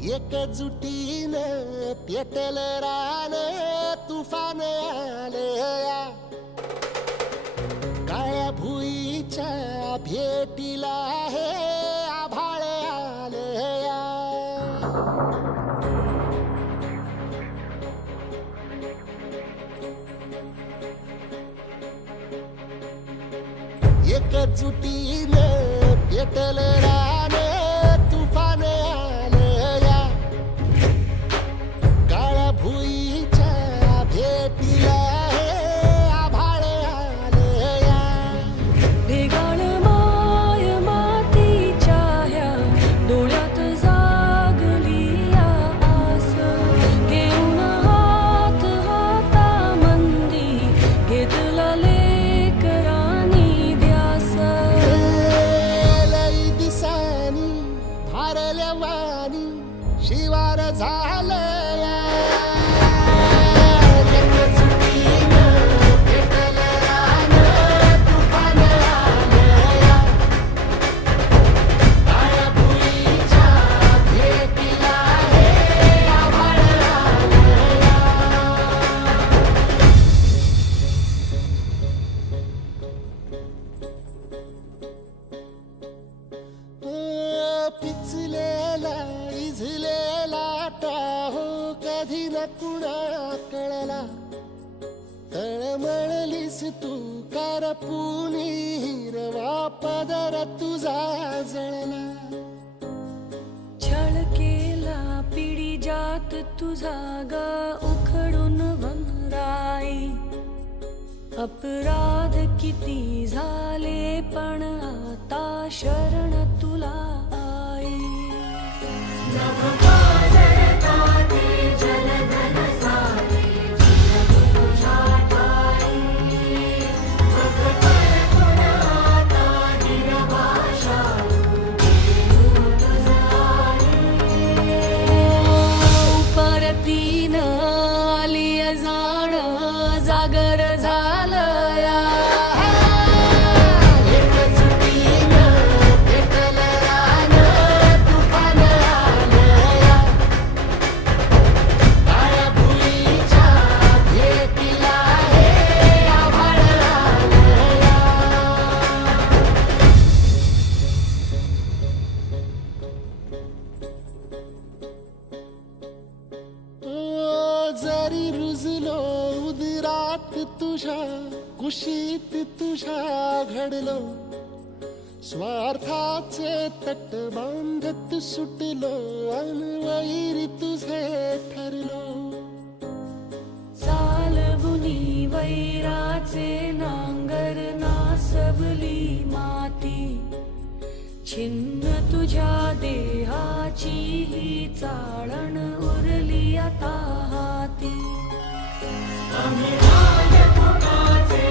एकजुटीनं पेटल रान तुफान आलया काळ्या भुईच्या भेटीला हे आभाळ आलया एकजुटीनं पेटल रान तुफान आलया काळ्या भुईच्या भेटीला हे आभाळ आलया भेगाळ माय मातीच्या ह्या डोळ्यात जागली या आस घेऊन हात हातामंदी घेतला लेकरांनी ध्यास लई दिसानी भारल्या वाणी शिवार झालया एकजुटीनं पेटल रान तुफान आलया काळ्या भुईच्या भेटीला हे आभाळ आलया पिचलेला इझलेला टाहो कधी न कुणा कळला तळमळलीस तू कारपुनी हिरवा पदर तुझा जळला छळ केला पिढी जात तुझा ग उखडून वनराई अपराध किती झाले पण आता शरण तुला आई परतीन आली जाण जागर झालया एकजुटीनं पेटल रान तुफान आलया काळ्या भुईच्या भेटीला हे आभाळ आलया जरी रुजलो उदरात तुझ्या कुशीत तुझ्या घडलो स्वार्थाचे तट बांधत सुटलो अनवैरी तुझे ठरलो चालवुनी वैराचे नांगर नासवली माती छिन्न तुझ्या देहाची ही चाळण उरली आता हाती आम्ही राजकुमाराचे